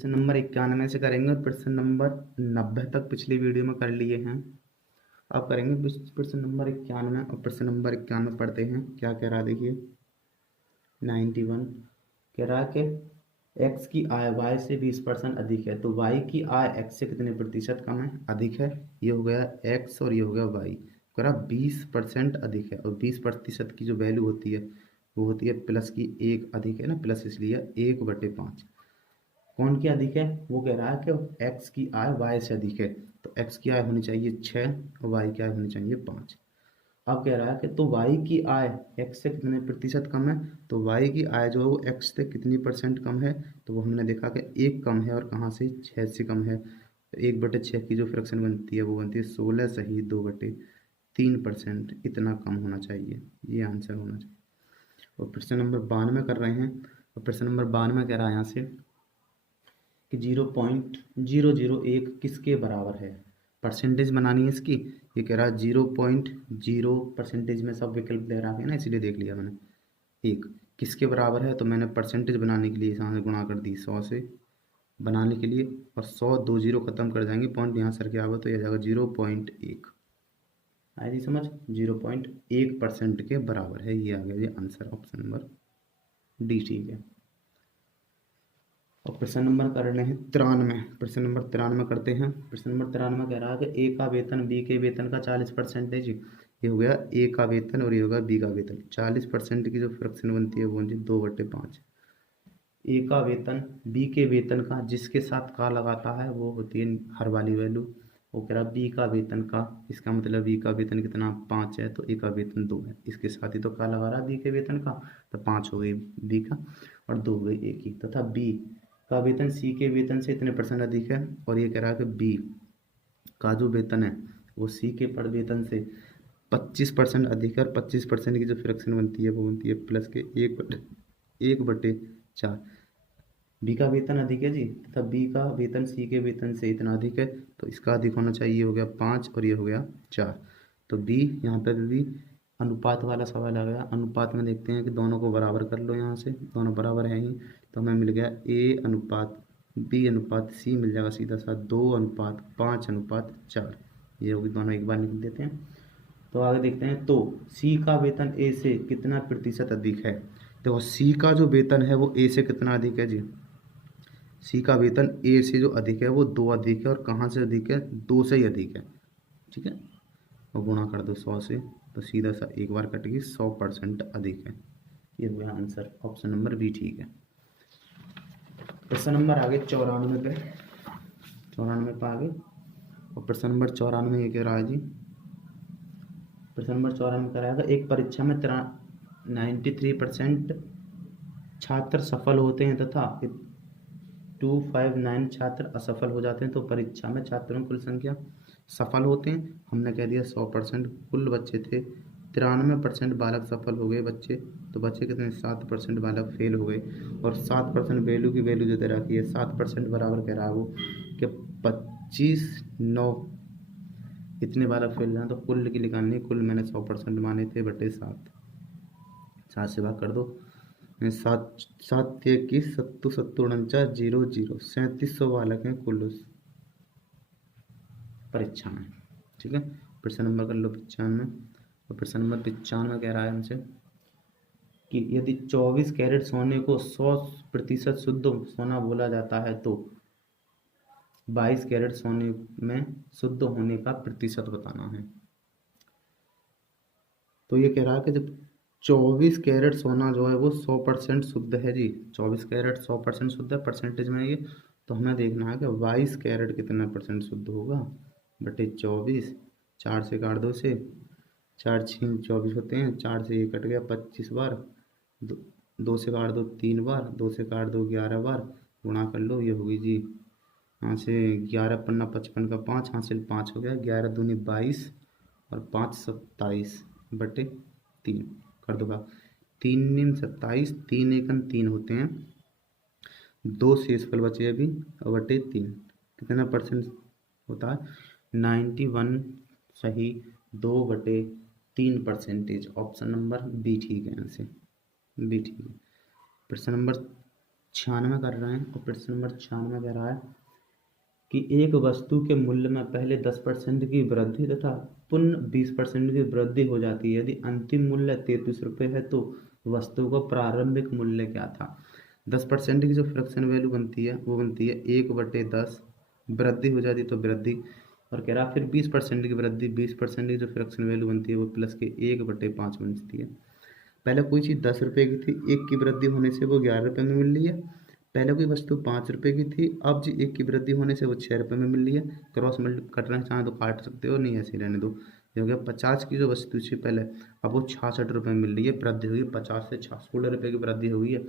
प्रश्न नंबर 91 से करेंगे और प्रश्न नंबर 90 तक पिछली वीडियो में कर लिए हैं। अब करेंगे प्रश्न नंबर 91 और प्रश्न नंबर 91 पढ़ते हैं। क्या कह रहा है देखिए। 91 कह रहा है कि x की आय y से 20% अधिक है, तो y की आय x से कितने प्रतिशत कम है, अधिक है। ये हो गया x और ये हो गया y। कह रहा 20% अधिक है, और 20% की जो वैल्यू होती है वो होती है प्लस की 1 अधिक है ना, प्लस इसलिए 1/5। कौन की अधिक है, वो कह रहा है कि x की आय y से अधिक है, तो x की आय होनी चाहिए 6 और y की आय होनी चाहिए 5। अब कह रहा है कि तो y की आय x से कितने प्रतिशत कम है, तो y की आय जो है वो x से कितनी परसेंट कम है, तो वो हमने देखा कि 1 कम है, और कहाँ से 6 से कम है। तो 1/6 की जो फ्रैक्शन बनती है वो बनती है 16 सही 2/3%। इतना कम होना चाहिए, ये आंसर होना चाहिए। और प्रश्न नंबर 92 कर रहे हैं, और प्रश्न नंबर 92 कह रहा है यहाँ से कि 0.001 किसके बराबर है। परसेंटेज बनानी है इसकी। ये कह रहा है 0.0 परसेंटेज में सब विकल्प दे रहा है ना, इसलिए देख लिया मैंने। एक किसके बराबर है, तो मैंने परसेंटेज बनाने के लिए यहाँ से गुणा कर दी 100 से बनाने के लिए, और 100 2 0 खत्म कर जाएंगे, पॉइंट यहाँ सर के आगे तो यह जाएगा 0.1। आए जी समझ, 0.1% के बराबर है। ये आ गया ये आंसर, ऑप्शन नंबर डी ठीक है। और प्रश्न नंबर कर रहे हैं 93। प्रश्न नंबर 93 करते हैं। प्रश्न नंबर 93 कह रहा है कि ए का वेतन बी के वेतन का 40%। ये हो गया ए का वेतन और ये होगा बी का वेतन। 40% की जो फ्रैक्शन बनती है वो बनती है 2/5। ए का वेतन बी के वेतन का जिसके साथ का लगाता है वो होती है हर वाली वैल्यू। वो कह रहा बी का वेतन का, इसका मतलब बी का वेतन कितना 5 है, तो ए का वेतन 2 है। इसके साथ ही तो का लगा रहा है बी के वेतन का, तो 5 हो गई बी का और 2 हो गई ए की। तथा बी का वेतन सी के वेतन से इतने परसेंट अधिक है, और ये कह रहा है कि बी का जो वेतन है वो सी के पर वेतन से 25% अधिक है, और 25% की जो फ्रैक्शन बनती है वो बनती है प्लस के 1/4। बी का वेतन अधिक है जी, तथा बी का वेतन सी के वेतन से इतना अधिक है, तो इसका अधिक होना चाहिए। ये हो गया 5 और ये हो गया 4। तो बी यहाँ पर भी अनुपात वाला सवाल आ गया। अनुपात में देखते हैं कि दोनों को बराबर कर लो, यहाँ से दोनों बराबर है ही, तो हमें मिल गया ए अनुपात बी अनुपात सी मिल जाएगा सीधा सा 2:5:4। ये होगी, दोनों एक बार निकल देते हैं। तो आगे देखते हैं, तो सी का वेतन ए से कितना प्रतिशत अधिक है। देखो सी का जो वेतन है वो ए से कितना अधिक है जी। सी का वेतन ए से जो अधिक है वो 2 अधिक है, और कहाँ से अधिक है 2 से ही अधिक है। ठीक है, और गुणा कर दो 100 से, तो सीधा सा एक बार कट गई 100% अधिक है। ये हो गया आंसर, ऑप्शन नंबर बी ठीक है। प्रश्न नंबर आगे 94 पे, 94 पे आगे। और प्रश्न नंबर 94 ये कह रहा है जी। प्रश्न नंबर 94 कह रहा है एक परीक्षा में 93% छात्र सफल होते हैं तथा 259 छात्र असफल हो जाते हैं, तो परीक्षा में छात्रों की कुल संख्या सफल होते हैं। हमने कह दिया 100%, कुल बच्चे थे 93% बालक सफल हो गए बच्चे, तो बच्चे कितने 7% बालक फेल हो गए। और 7% वैल्यू की वैल्यू जो दे रखी है 7% बराबर कह रहा है वो कि 25/9 इतने बालक फेल रहे हैं, तो कुल की निकालनी है। कुल मैंने 100% माने थे बटे 7, 7 से भाग कर दो। 7 7 सत्तू सत्तू 0 3700 बालक हैं कुल उस परीक्षा में। ठीक है, प्रश्न नंबर कर लो 95। और प्रश्न नंबर 95 कह रहा है हमसे कि यदि 24 कैरेट सोने को 100% शुद्ध सोना बोला जाता है, तो 22 कैरेट सोने में शुद्ध होने का प्रतिशत बताना है। तो ये कह रहा है कि जब 24 कैरेट सोना जो है वो 100% शुद्ध है जी। 24 कैरेट 100% शुद्ध है परसेंटेज में ये, तो हमें देखना है कि 22 कैरेट कितना परसेंट शुद्ध होगा बटे 24। 4 से काट दो से, 4 6 24 होते हैं, 4 से ये कट गया 25 बार, 2 से काट दो 3 बार, 2 से काट दो 11 बार, गुणा कर लो, ये होगी जी यहाँ से 11 पन्ना 55 का 5 हासिल 5 हो गया, 11 दूनी 22 और 5 27 बटे 3 कर दो भाग। 3 × 27, 3 × 3 होते हैं, 2 शेषफल बचे अभी और बटे 3 कितना परसेंट होता है 91 सही 2/3%। ऑप्शन नंबर बी ठीक है, यहाँ से बी ठीक है। प्रश्न नंबर 96 कर रहे हैं और प्रश्न नंबर 96 कह रहा है कि एक वस्तु के मूल्य में पहले 10% की वृद्धि तथा पुनः 20% की वृद्धि हो जाती है। यदि अंतिम मूल्य 33 रुपये है तो वस्तु का प्रारंभिक मूल्य क्या था। 10% की जो फ्रैक्शन वैल्यू बनती है वो बनती है 1/10, वृद्धि हो जाती तो वृद्धि, और कह रहा फिर 20% की वृद्धि, 20% की जो फ्रैक्शन वैल्यू बनती है वो प्लस के 1/5 बनती है। पहले कोई चीज़ 10 रुपये की थी, एक की वृद्धि होने से वो 11 रुपये में मिल रही है। पहले कोई वस्तु 5 रुपये की थी, अब जी एक की वृद्धि होने से वो 6 रुपये में मिल रही है। क्रॉस मल्टी कटना चाहें तो काट सकते हो, नहीं ऐसे ही रहने दो। ये हो गया 50 की जो वस्तु थी पहले, अब वो 66 रुपये में मिल रही है, वृद्धि हुई 50 से 16 रुपये की वृद्धि हुई है।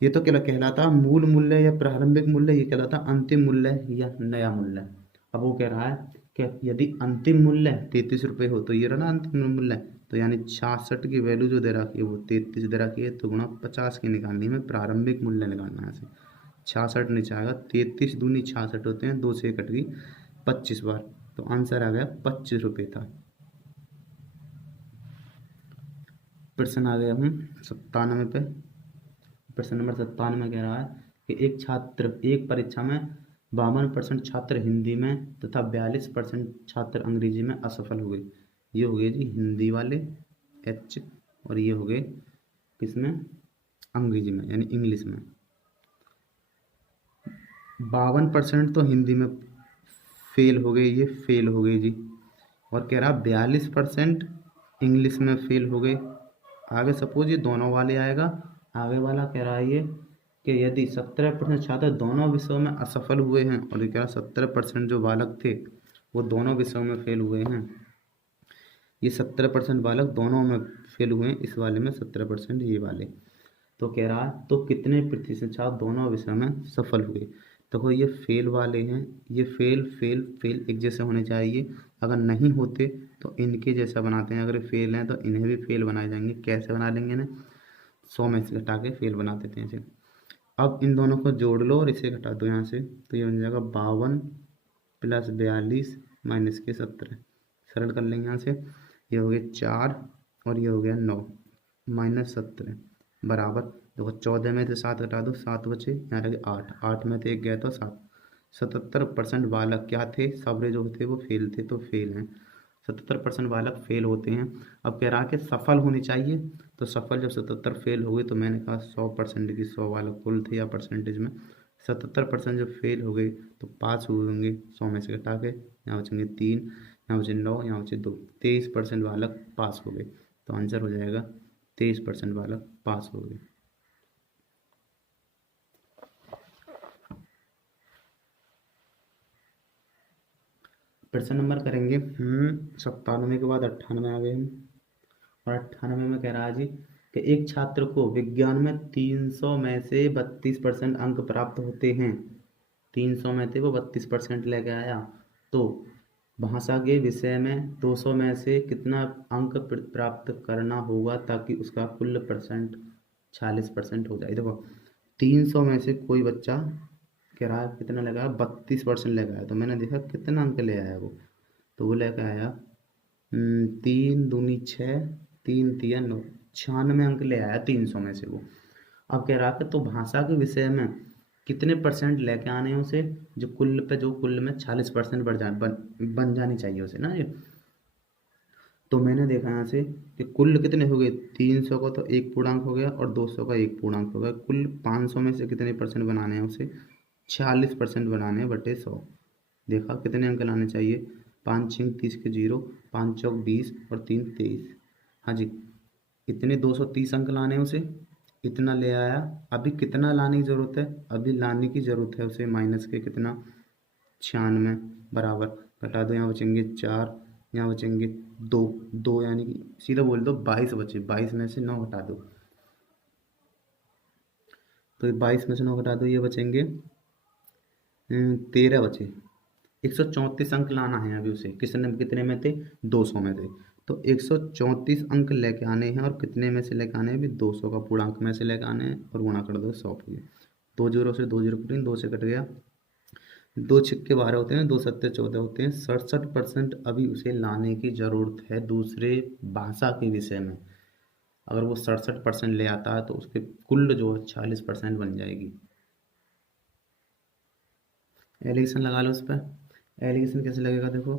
ये तो क्या कहलाता मूल मूल्य या प्रारंभिक मूल्य, ये कहलाता अंतिम मूल्य या नया मूल्य। अब वो कह रहा है कि यदि अंतिम मूल्य 33 रुपये हो तो ये रहा ना अंतिम मूल्य, तो यानी 66 की वैल्यू जो दे रखी है वो 33 दे रखी है, तो गुणा 50 की निकालनी है, प्रारंभिक मूल्य निकालना है। 66 नीचे आएगा, 33 दूनी 66 होते हैं, 2 से कट गई 25 बार, तो आंसर आ गया 25 रुपये था। प्रश्न आ गया हम 97 पे। प्रश्न नंबर 97 कह रहा है कि एक परीक्षा में 52% छात्र हिंदी में तथा 42% छात्र अंग्रेजी में असफल हुए। ये हो गए जी हिंदी वाले एच, और ये हो गए किसमें, अंग्रेजी में यानी इंग्लिश में। 52% तो हिंदी में फेल हो गए, ये फेल हो गए जी, और कह रहा 42% इंग्लिश में फेल हो गए। आगे सपोज ये दोनों वाले आएगा, आगे वाला कह रहा है ये कि यदि 17% छात्र दोनों विषयों में असफल हुए हैं, और ये कह रहा 17% जो बालक थे वो दोनों विषयों में फेल हुए हैं, ये 17% बालक दोनों में फेल हुए हैं, इस वाले में 17% ये वाले, तो कह रहा है तो कितने प्रतिशत छात्र दोनों विषयों में सफल हुए। देखो ये फेल वाले हैं, ये फेल फेल फेल एक जैसे होने चाहिए, अगर नहीं होते तो इनके जैसा बनाते हैं, अगर फेल हैं तो इन्हें भी फेल बनाए जाएंगे। कैसे बना लेंगे इन्हें, 100 में से घटा के फेल बना देते हैं इसे। अब इन दोनों को जोड़ लो और इसे घटा दो यहाँ से, तो ये बन जाएगा 52 प्लस 42 माइनस के 17, सरल कर लेंगे यहाँ से। ये हो गया 4 और ये हो गया 9 माइनस 17 बराबर, देखो 14 में से 7 घटा दो, 7 बचे, यहाँ रह गए 8, 8 में से 1 गया तो 7। 77% बालक क्या थे, सबरे जो थे वो फेल थे, तो फेल हैं। 77% बालक फेल होते हैं। अब कह रहा कि सफल होनी चाहिए, तो सफल जब 77 फेल हो गए तो मैंने कहा 100% की 100 बालक कुल थे या परसेंटेज में, 77% जब फेल हो गए तो पास हुए होंगे, 100 में से घटा के यहाँ बचेंगे 3, यहाँ बचे 9, यहाँ बचे 2, 23% बालक पास हो गए, तो आंसर हो जाएगा 23% बालक पास हो गए। प्रश्न नंबर करेंगे 97 के बाद 98 आ गए हम, और 98 में कह रहा है जी कि एक छात्र को विज्ञान में 300 में से 32% अंक प्राप्त होते हैं। 300 में थे वो 32% लेके आया, तो भाषा के विषय में 200 में से कितना अंक प्राप्त करना होगा ताकि उसका कुल परसेंट 46% हो जाए। देखो 300 में से कोई बच्चा कह रहा है कितना लगा, 32% लेकर आया, तो मैंने देखा कितना अंक ले आया वो, तो वो लेकर आया 3 दूनी 6, 3 तिया 9, 96 अंक ले आया 300 में से वो। अब कह रहा है तो भाषा के विषय में कितने परसेंट लेके आने हैं उसे, जो कुल में 40% बन जानी चाहिए उसे ना ये। तो मैंने देखा यहाँ से कि कुल कितने हो गए, 300 का तो 1 पूर्णांक हो गया और 200 का 1 पूर्णांक हो गया, कुल 500 में से कितने परसेंट बनाने हैं उसे, 46% बनाने हैं बटे 100। देखा कितने अंक लाने चाहिए, 5 6 30 के 0, 5 चौक 20 और 3 23, हाँ जी इतने 230 अंक लाने हैं उसे, इतना ले आया। अभी कितना लाने की ज़रूरत है, अभी लाने की ज़रूरत है उसे माइनस के कितना 96 बराबर, घटा दो, यहाँ बचेंगे 4, यहाँ बचेंगे 2, 2 यानी कि सीधा बोल दो 22 बचे, 22 में से 9 घटा दो, तो 22 में से 9 घटा दो, ये बचेंगे 13 बचे। 134 अंक लाना है अभी उसे, कितने में थे, 200 में थे, तो 134 अंक लेके आने हैं, और कितने में से लेके आने हैं भी 200 का पूर्णांक में से लेके आने हैं, और गुणा कर दो 100 पे। 2 जीरो से 2 जीरो कटेंगे, 2 से कट गया, 2 छिक्के 12 होते हैं, 2 सत्ते 14 होते हैं, 67% अभी उसे लाने की ज़रूरत है दूसरे भाषा के विषय में। अगर वो 67% ले आता है तो उसके कुल जो 46% बन जाएगी। एलिगेशन लगा लो उस पर। एलिगेशन कैसे लगेगा देखो,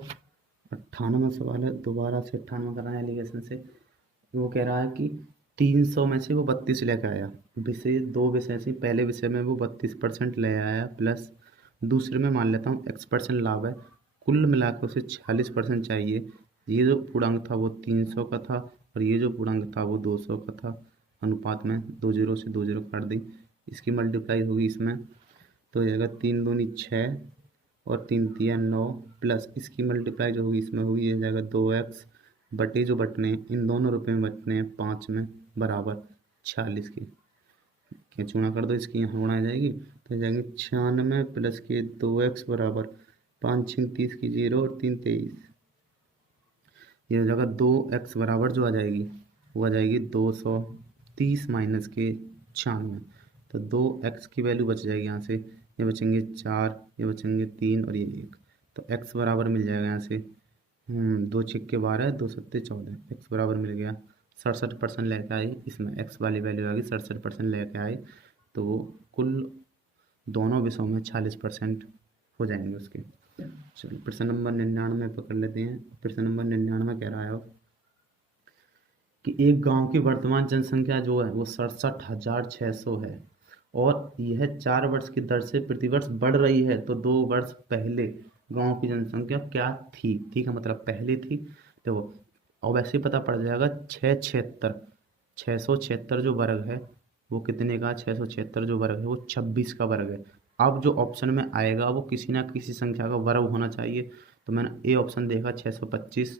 98 सवाल है, दोबारा से 98 करना है एलिगेशन से। वो कह रहा है कि 300 में से वो 32 लेकर आया। विषय, दो विषय से, पहले विषय में वो 32% ले आया, प्लस दूसरे में मान लेता हूँ x% लाभ है, कुल मिलाकर उसे 46% चाहिए। ये जो पूर्णांक था वो 300 का था और ये जो पूर्णांक था वो 200 का था। अनुपात में 2 जीरो से 2 जीरो काट दी, इसकी मल्टीप्लाई होगी इसमें, तो हो जाएगा 3 दूनी 6 और 3 तिया 9, प्लस इसकी मल्टीप्लाई जो होगी इसमें होगी, ये जाएगा 2x बटे जो बटने इन दोनों रुपये में बटने हैं 5 में बराबर 46 की। क्या चूना कर दो, इसकी यहाँ गुणा आ जाएगी तो जाएंगे 96 प्लस के 2x बराबर 5 6 30 की 0 और 3 23। ये हो जाएगा 2x बराबर जो आ जाएगी वो आ जाएगी 230 माइनस के 96, तो 2x की वैल्यू बच जाएगी यहाँ से, ये बचेंगे 4, ये बचेंगे 3 और ये 1, तो x बराबर मिल जाएगा यहाँ से 2 छिक्के 12, 2 सत्ते 14, x बराबर मिल गया 67% लेके आए। इसमें x वाली वैल्यू आ गई 67% लेके आए, तो वो कुल दोनों विषयों में 46% हो जाएंगे उसके। चलिए प्रश्न नंबर 99 पकड़ लेते हैं। प्रश्न नंबर 99 कह रहा है कि एक गांव की वर्तमान जनसंख्या जो है वो 67,600 है और यह 4 वर्ष की दर से प्रतिवर्ष बढ़ रही है, तो 2 वर्ष पहले गांव की जनसंख्या क्या थी? ठीक है, मतलब पहले थी। देखो, और वैसे ही पता पड़ जाएगा 676 जो वर्ग है वो कितने का, 676 जो वर्ग है वो 26 का वर्ग है। अब जो ऑप्शन में आएगा वो किसी ना किसी संख्या का वर्ग होना चाहिए, तो मैंने ए ऑप्शन देखा 625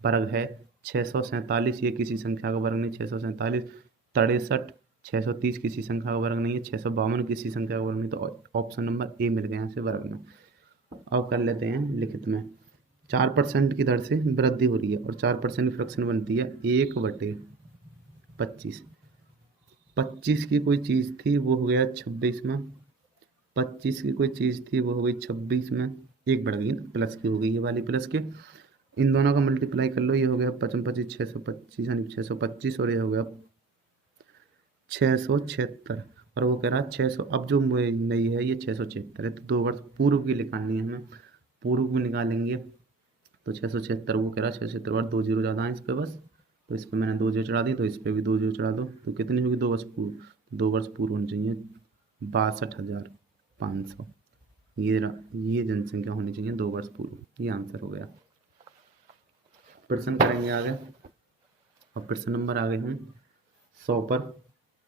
वर्ग है। 647 ये किसी संख्या का वर्ग नहीं, 647 63 630 किसी संख्या का वर्ग नहीं है, 652 किसी संख्या का वर्ग नहीं, तो ऑप्शन नंबर ए मिल गया यहाँ से वर्ग में। अब कर लेते हैं लिखित में। 4% की दर से वृद्धि हो रही है और 4% की फ्रैक्शन बनती है 1/25। 25 की कोई चीज़ थी वो हो गया 26 में, 25 की कोई चीज़ थी वो हो गई 26 में, एक बढ़ गई ना, प्लस की हो गई ये वाली प्लस के। इन दोनों का मल्टीप्लाई कर लो, ये हो गया 55 625 यानी 625 और ये हो गया 676, और वो कह रहा है 600। अब जो नई है ये 676 है, तो 2 वर्ष पूर्व की निकालनी है हमें, पूर्व की निकालेंगे तो 676 वो कह रहा है 676 बार 2 जीरो ज़्यादा है इस पर बस, तो इस पर मैंने 2 जीरो चढ़ा दी, तो इस पर भी 2 जीरो चढ़ा दो, तो कितनी होगी 2 वर्ष पूर्व, 2 वर्ष पूर्व होनी चाहिए 62,500। ये जनसंख्या होनी चाहिए 2 वर्ष पूर्व, ये आंसर हो गया। प्रश्न करेंगे आगे, और प्रश्न नंबर आ गए हम 100 पर।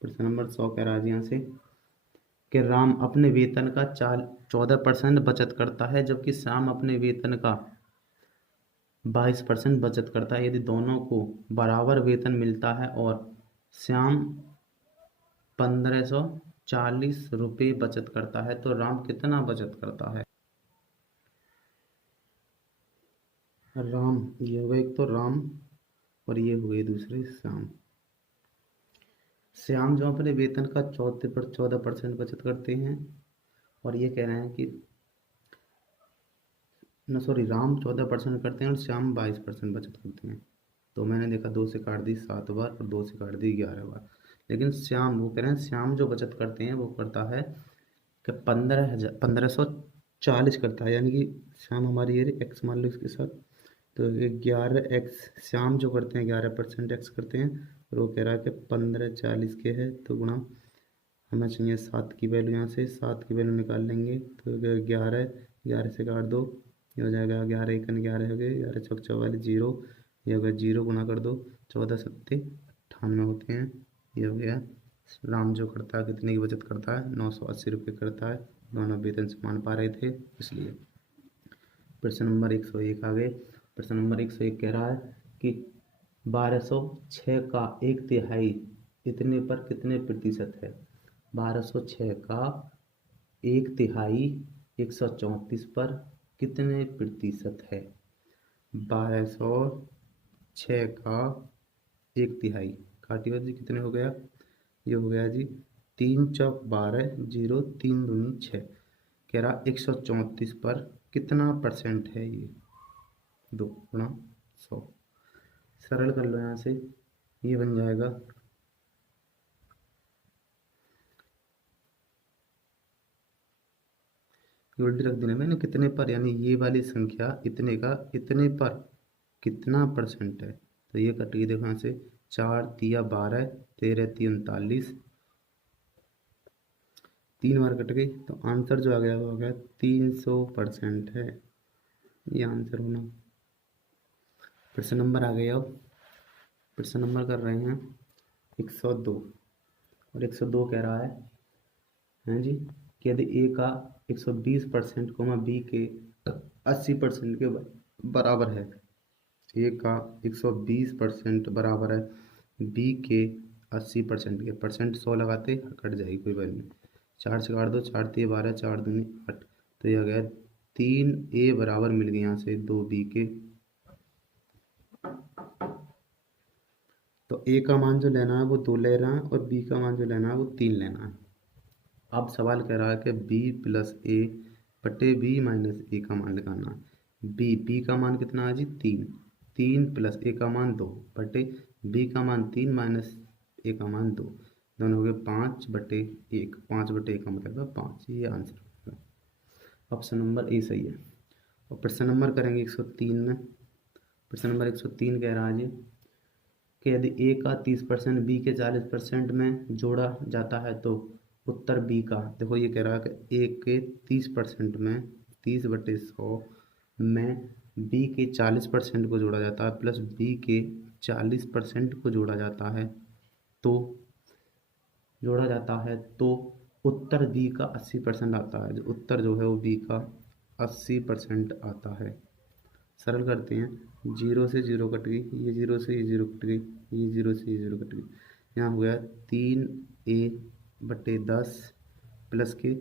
प्रश्न नंबर 100 कह रहा है यहाँ से कि राम अपने वेतन का 14% बचत करता है जबकि श्याम अपने वेतन का 22% बचत करता है। यदि दोनों को बराबर वेतन मिलता है और श्याम 1540 रुपये बचत करता है तो राम कितना बचत करता है? राम, ये हो गए एक तो राम और ये हो गए दूसरे श्याम। श्याम जो अपने वेतन का 14% बचत करते हैं, और ये कह रहे हैं कि न सॉरी, राम 14% करते हैं और श्याम 22% बचत करते हैं। तो मैंने देखा 2 से काट दी 7 बार और 2 से काट दी 11 बार, लेकिन श्याम, वो कह रहे हैं श्याम जो बचत करते हैं वो करता है कि 1540 करता है, यानी कि श्याम हमारी ये एक्स मान लो इसके साथ, तो 11x श्याम जो करते हैं 11% एक्स करते हैं, और वो कह रहा है कि 1540 के है, तो गुणा हमें चाहिए 7 की वैल्यू, यहाँ से 7 की वैल्यू निकाल लेंगे तो 11 से काट दो, ये हो जाएगा 11 एक 11 हो गए, 11 चौक 44 जीरो, ये हो गया 0 गुना कर दो, 14 सत्ते 98 होते हैं। ये हो गया राम जो करता है कितने की बचत करता है, 980 रुपये करता है, दोनों वेतन समान पा रहे थे इसलिए। प्रश्न नंबर 101 आ गए। प्रश्न नंबर 101 कह रहा है कि 1206 का 1/3 इतने पर कितने प्रतिशत है? 1206 का 1/3 134 पर कितने प्रतिशत है? 1206 का 1/3 काटिए जी, कितने हो गया? ये हो गया जी 3 चौक 12 जीरो 3 दूनी 6, कह रहा 134 पर कितना परसेंट है ये? 2 गुणा 100, सरल कर लो यहाँ से, ये बन जाएगा उल्टी रख देना मैंने कितने पर, यानी ये वाली संख्या इतने का इतने पर कितना परसेंट है। तो ये कट गई, देखो यहाँ से 4 तिया 12, 13 तिया 39, 3 बार कट गई। तो आंसर जो आ गया वो आ गया 300% है, ये आंसर होना। प्रश्न नंबर आ गया। अब प्रश्न नंबर कर रहे हैं 102, और 102 कह रहा है जी कि यदि ए का 120% कोमा बी के 80% के बराबर है, ए का 120% बराबर है बी के 80% के, परसेंट 100 लगाते कट जाएगी कोई वैल्यू नहीं, 4 से काट दो, 4 तिया 12, 4 दूनी 8। तो यह गया 3 ए बराबर मिल गए यहाँ से 2 बी के। तो ए का मान जो लेना है वो 2 ले रहा है, और बी का मान जो लेना है वो 3 लेना है। अब सवाल कह रहा है कि बी प्लस ए बटे बी माइनस ए का मान निकालना है। बी का मान कितना है जी 3, 3 प्लस ए का मान 2 बटे बी का मान 3 माइनस ए का मान 2, दोनों हो गए 5/1, 5/1 का मतलब है 5, ये आंसर होगा। ऑप्शन नंबर ए सही है। और प्रश्न नंबर करेंगे 103 में। प्रश्न नंबर 103 कह रहा है जी कि यदि ए का 30% बी के 40% में जोड़ा जाता है तो उत्तर बी का, देखो ये कह रहा है कि ए के 30% में 30/100 में बी के 40% को जोड़ा जाता है प्लस बी के 40% को जोड़ा जाता है, तो उत्तर बी का 80% आता है। जो उत्तर जो है वो बी का 80% आता है। सरल करते हैं, 0 से 0 कट गई, ये 0 से ये 0 कट गई, ये 0 से ये 0 कट गई, यहाँ हो गया 3a/10 प्लस के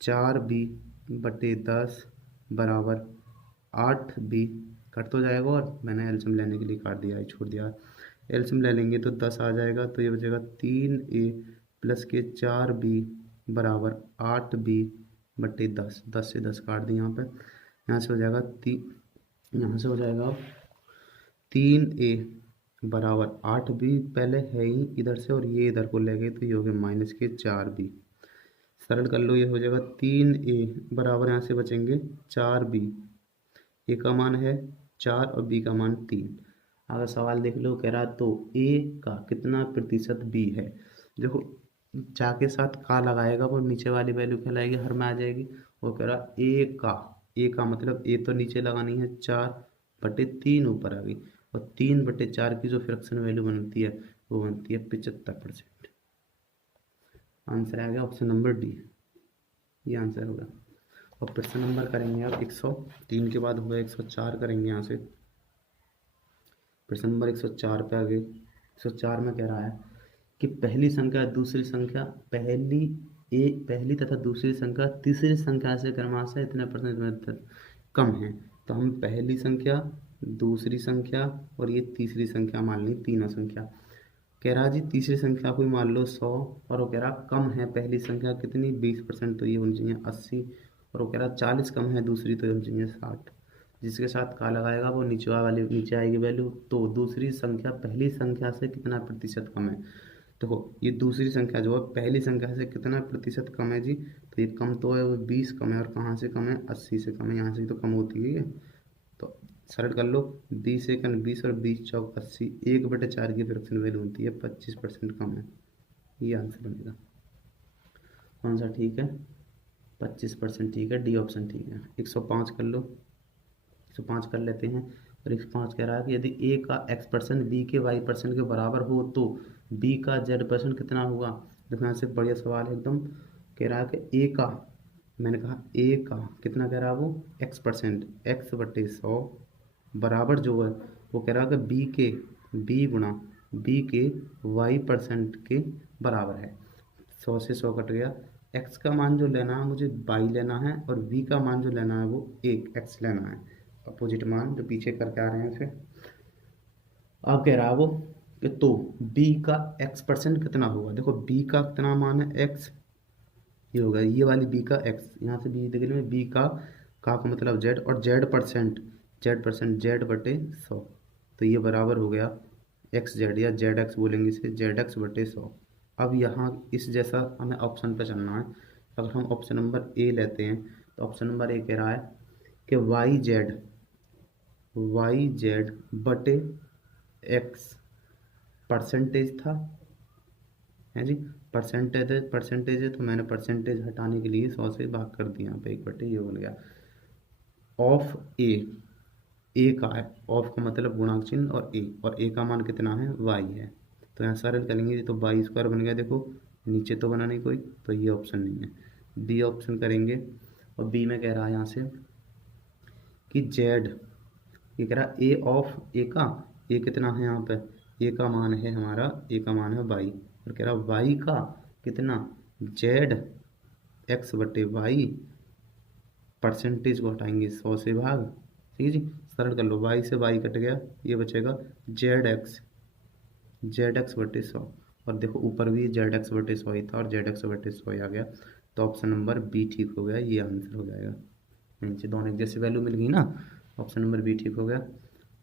4b/10 बराबर 8b। कट तो जाएगा, और मैंने एलसीएम लेने के लिए काट दिया है, छोड़ दिया है। एलसीएम ले लेंगे तो 10 आ जाएगा, तो ये बचेगा 3a प्लस के 4b बराबर 8b/10, 10 से 10 काट दी यहाँ पर, यहाँ से हो जाएगा यहाँ से हो जाएगा 3a बराबर 8b, पहले है ही इधर से और ये इधर को ले गए तो ये हो गया माइनस के 4b। सरल कर लो, ये हो जाएगा 3a बराबर यहाँ से बचेंगे 4b, ए का मान है 4 और बी का मान 3। अगर सवाल देख लो, कह रहा तो ए का कितना प्रतिशत बी है। देखो जा के साथ का लगाएगा वो नीचे वाली वैल्यू कहलाएगी, हर में आ जाएगी। वो कह रहा ए का मतलब ए तो नीचे लगानी है 4/3 ऊपर आ गई, और 3/4 की जो फ्रैक्शन वैल्यू बनती है वो बनती है 75%। आंसर आ गया ऑप्शन नंबर डी, ये आंसर होगा। और प्रश्न नंबर करेंगे आप 103 के बाद होगा 104 करेंगे यहाँ से। प्रश्न नंबर 104 पे आगे 104 में कह रहा है कि पहली तथा दूसरी संख्या तीसरी संख्या से क्रमशः इतने % कम है। तो हम पहली संख्या, दूसरी संख्या और ये तीसरी संख्या मान ली, तीनों संख्या। कह रहा जी तीसरी संख्या को मान लो 100, और वो कह रहा कम है पहली संख्या कितनी 20%, तो ये होनी चाहिए 80, और वो कह रहा 40 कम है दूसरी, तो ये होनी चाहिए 60। जिसके साथ का लगाएगा वो नीचे आएगी वैल्यू। तो दूसरी संख्या पहली संख्या से कितना प्रतिशत कम है। देखो ये दूसरी संख्या जो है पहली संख्या से कितना प्रतिशत कम है जी, तो ये कम तो है, वो 20 कम है, और कहाँ से कम है 80 से कम है, यहाँ से तो कम होती है। तो सरल कर लो, 20 × 20 और 20 × 80, 1/4 की फ्रैक्शन वैल्यू होती है 25% कम है, ये आंसर बनेगा। कौन सा ठीक है, 25% ठीक है, डी ऑप्शन ठीक है। 105 कर लो, 105 कर लेते हैं। और 105 कह रहा है कि यदि ए का x% बी के y% के बराबर हो तो बी का z% कितना होगा। देखो यहाँ से बढ़िया सवाल है एकदम। कह रहा है कि ए का, मैंने कहा ए का कितना कह रहा है वो x%, x/100 बराबर जो है वो कह रहा है कि बी के y% के बराबर है। 100 से 100 कट गया। x का मान जो लेना है मुझे y लेना है, और b का मान जो लेना है वो x लेना है, अपोजिट मान जो पीछे करके आ रहे हैं उसे। अब कह रहा है वो कि तो b का x% कितना होगा। देखो b का कितना मान है x, ये होगा ये वाली b का x, यहाँ से b देख लो, b का मतलब z, और z% z/100, तो ये बराबर हो गया एक्स जेड या जेड एक्स बोलेंगे इसे, जेड एक्स बटे 100। अब यहाँ इस जैसा हमें ऑप्शन पे चलना है। अगर हम ऑप्शन नंबर ए लेते हैं तो ऑप्शन नंबर ए कह रहा है कि वाई जेड बटे एक्स परसेंटेज था, है जी। परसेंटेज है तो मैंने परसेंटेज हटाने के लिए 100 से भाग कर दिया, यहाँ पे 1 बटे ये बन गया। ऑफ ए का है, ऑफ का मतलब गुणांक चिन्ह और ए का मान कितना है, वाई है। तो यहाँ सरल करेंगे तो वाई स्क्वायर बन गया, देखो नीचे तो बना नहीं कोई, तो ये ऑप्शन नहीं है, बी ऑप्शन करेंगे। और बी में कह रहा है यहाँ से कि जेड, ये कह रहा ए ऑफ ए का, ए कितना है यहाँ पे, ए का मान है हमारा, ए का मान है वाई, और कह रहा वाई का कितना, जेड एक्स बटे वाई, परसेंटेज को हटाएंगे 100 से भाग, ठीक है जी। सरल कर लो, वाई से वाई कट गया, ये बचेगा जेड एक्स बटे 100। और देखो ऊपर भी जेड एक्स बटे 100 ही था और जेड एक्स बटे 100 ही आ गया, तो ऑप्शन नंबर बी ठीक हो गया, ये आंसर हो जाएगा। नीचे दोनों एक जैसी वैल्यू मिल गई ना, ऑप्शन नंबर बी ठीक हो गया।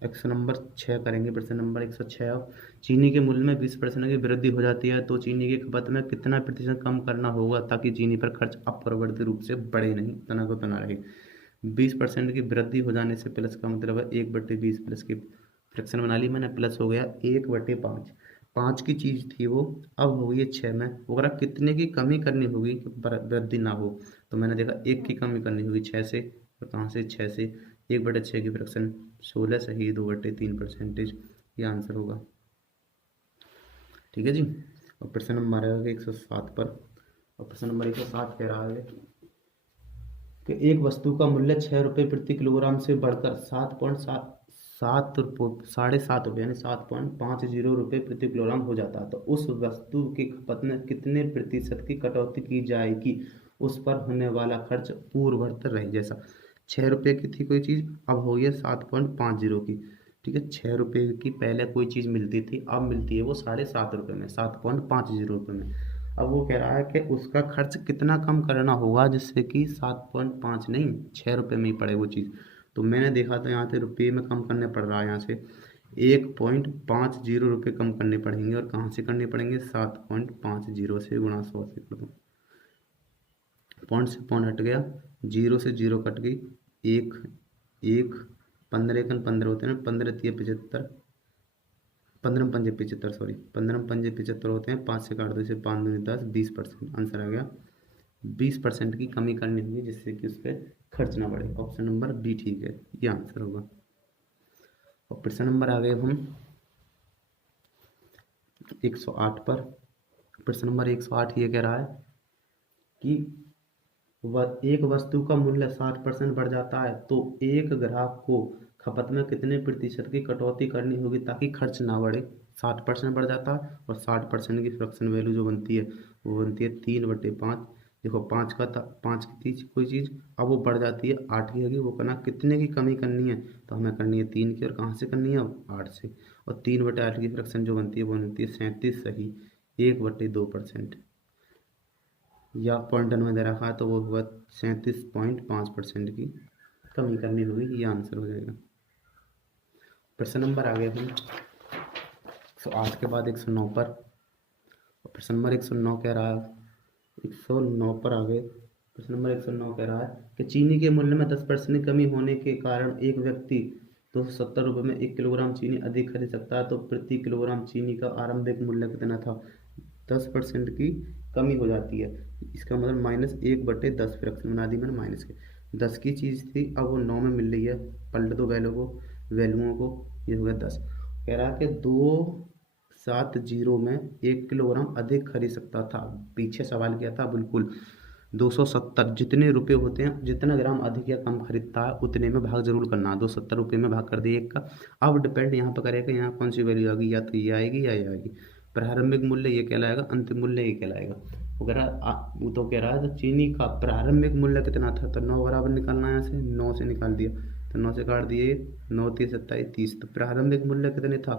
क्वेश्चन नंबर 6 करेंगे, प्रश्न नंबर 106। चीनी के मूल्य में 20% की वृद्धि हो जाती है तो चीनी की खपत में कितना प्रतिशत कम करना होगा ताकि चीनी पर खर्च अपरिवर्तित रूप से बढ़े नहीं, तना को तना रहे। 20% की वृद्धि हो जाने से प्लस का मतलब है 1/20 प्लस की फ्रैक्शन बना ली मैंने, प्लस हो गया 1/5। 5 की चीज़ थी वो, अब हो गई 6 में। वगैरह कितने की कमी करनी होगी कि वृद्धि ना हो, तो मैंने देखा 1 की कमी करनी होगी 6 से, और कहाँ से 6 से, 1/6 की फ्रैक्शन 16 सही 2/3 परसेंटेज, ये आंसर होगा, ठीक है जी। और प्रश्न नंबर आएगा 107 पर, और प्रश्न नंबर 107 कह रहा है कि एक वस्तु का मूल्य 6 रुपये प्रति किलोग्राम से बढ़कर 7.7 यानी 7.50 रुपये प्रति किलोग्राम हो जाता है तो उस वस्तु की खपत में कितने प्रतिशत की कटौती की जाएगी, उस पर होने वाला खर्च पूर्ववत रहे। जैसा 6 रुपये की थी कोई चीज़, अब हो गया 7.50 की, ठीक है। 6 रुपये की पहले कोई चीज़ मिलती थी, अब मिलती है वो 7.5 रुपये में, 7.50 में। अब वो कह रहा है कि उसका खर्च कितना कम करना होगा जिससे कि 7.5 नहीं 6 रुपये में ही पड़े वो चीज़। तो मैंने देखा तो यहाँ से रुपये में कम करने पड़ रहा है, यहाँ से 1.50 रुपये कम करने पड़ेंगे, और कहाँ से करने पड़ेंगे, 7.50 से गुणा 100 से कर दो, पॉइंट से पॉइंट हट गया, 0 से 0 कट गई, एक 15 होते हैं ना, 15×3 = 75, 15×5 = 75, सॉरी 15×5 = 75 होते हैं, 5 से काट दो इसे, 5×2 = 10, 20% आंसर आ गया। 20% की कमी करनी होगी जिससे कि उस पर खर्च ना बढ़े, ऑप्शन नंबर बी ठीक है, ये आंसर होगा। और प्रश्न नंबर आ गए हम 108 पर। प्रश्न नंबर 108 ये कह रहा है कि एक वस्तु का मूल्य 60% बढ़ जाता है तो एक ग्राहक को खपत में कितने प्रतिशत की कटौती करनी होगी ताकि खर्च ना बढ़े। 60% बढ़ जाता है और 60% की फ्रैक्शन वैल्यू जो बनती है वो बनती है 3/5। देखो 5 का था, 5 की थी कोई चीज़, अब वो बढ़ जाती है 8 की होगी, वो करना कितने की कमी करनी है, तो हमें करनी है 3 की, और कहाँ से करनी है, 8 से। और 3/8 की फ्रैक्शन जो बनती है वो बनती है 37 सही 1/2%, या पॉइंटन में दे रखा है तो वो होगा 37.5% की कमी करनी होगी, ये आंसर हो जाएगा। प्रश्न नंबर आ गया हम 108 के बाद 109 पर। प्रश्न नंबर 109 कह रहा है, 109 पर आ गए। प्रश्न नंबर 109 कह रहा है कि चीनी के मूल्य में 10% की कमी होने के कारण एक व्यक्ति 270 रुपये में 1 किलोग्राम चीनी अधिक खरीद सकता है तो प्रति किलोग्राम चीनी का आरंभिक मूल्य कितना था। 10% की कमी हो जाती है, इसका मतलब -1/10 फ्रैक्शन बना दी मैंने माइनस के। 10 की चीज़ थी, अब वो 9 में मिल रही है, पलट दो वैल्यूओं को, ये हो गया 10। कह रहा है कि 270 में 1 किलोग्राम अधिक खरीद सकता था। पीछे सवाल किया था बिल्कुल 270 जितने रुपए होते हैं, जितना ग्राम अधिक या कम खरीदता है उतने में भाग जरूर करना। 270 रुपये में भाग कर दिए 1 का। अब डिपेंड यहाँ पर करेगा यहाँ कौन सी वैल्यू आएगी, या तो ये आएगी या ये आएगी। प्रारंभिक मूल्य ये कहलाएगा, अंतिम मूल्य ये कहलाएगा। वगैरह वो तो कह रहा है तो चीनी का प्रारंभिक मूल्य कितना था, तो 9 बराबर निकालना है, यहाँ से 9 से निकाल दिया तो 9 से काट दिए, 9 3 27 30, तो प्रारंभिक मूल्य कितने था,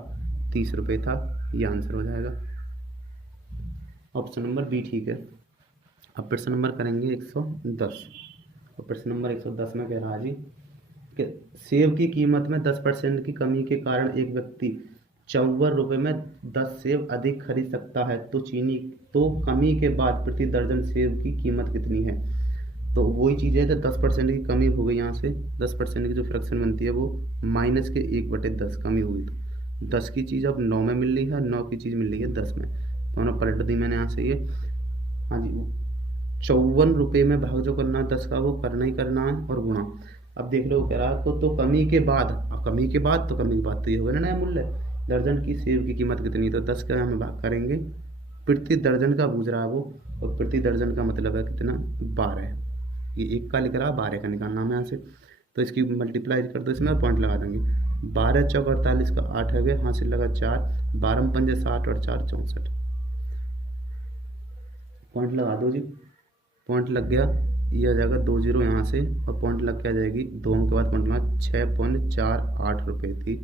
30 रुपये था, ये आंसर हो जाएगा, ऑप्शन नंबर बी ठीक है। अब प्रश्न नंबर करेंगे 110, और प्रश्न नंबर 110 में कह रहा है जी कि सेब की कीमत में 10% की कमी के कारण एक व्यक्ति ₹54 में 10 सेब अधिक खरीद सकता है तो कमी के बाद प्रति दर्जन सेब की कीमत कितनी है। तो वही चीज़ है, तो 10% की कमी हो गई यहाँ से, 10% की जो फ्रैक्शन बनती है वो माइनस के 1/10 कमी हुई। तो 10 की चीज़ अब 9 में मिल रही है, 9 की चीज़ मिल रही है 10 में, तो हमने पलट दी मैंने यहाँ से ये। हाँ जी, ₹54 में भाग जो करना है 10 का वो करना ही करना है और गुणा। अब देख लो कह रहा है तो कमी के बाद, कमी के बाद तो ये होगा ना नया मूल्य, दर्जन की सेब की कीमत कितनी, तो 10 का हम भाग करेंगे, प्रति दर्जन का पूछ रहा है वो, और प्रति दर्जन का मतलब है कितना, 12। ये 1 का लिख रहा है, 12 का निकालना है यहाँ से, तो इसकी मल्टीप्लाई कर दो इसमें और पॉइंट लगा देंगे। 12 चौक 48 का 8 है, हासिल लगा 4, 12 में 5 60 और 4 64, पॉइंट लगा दो जी। पॉइंट लग गया, ये आ जाएगा 2 0 यहाँ से, और पॉइंट लग के आ जाएगी 2 के बाद पॉइंट लगा, ₹6.48 थी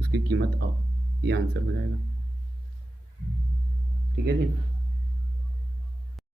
उसकी कीमत। अब ये आंसर हो जाएगा। ठीक है जी।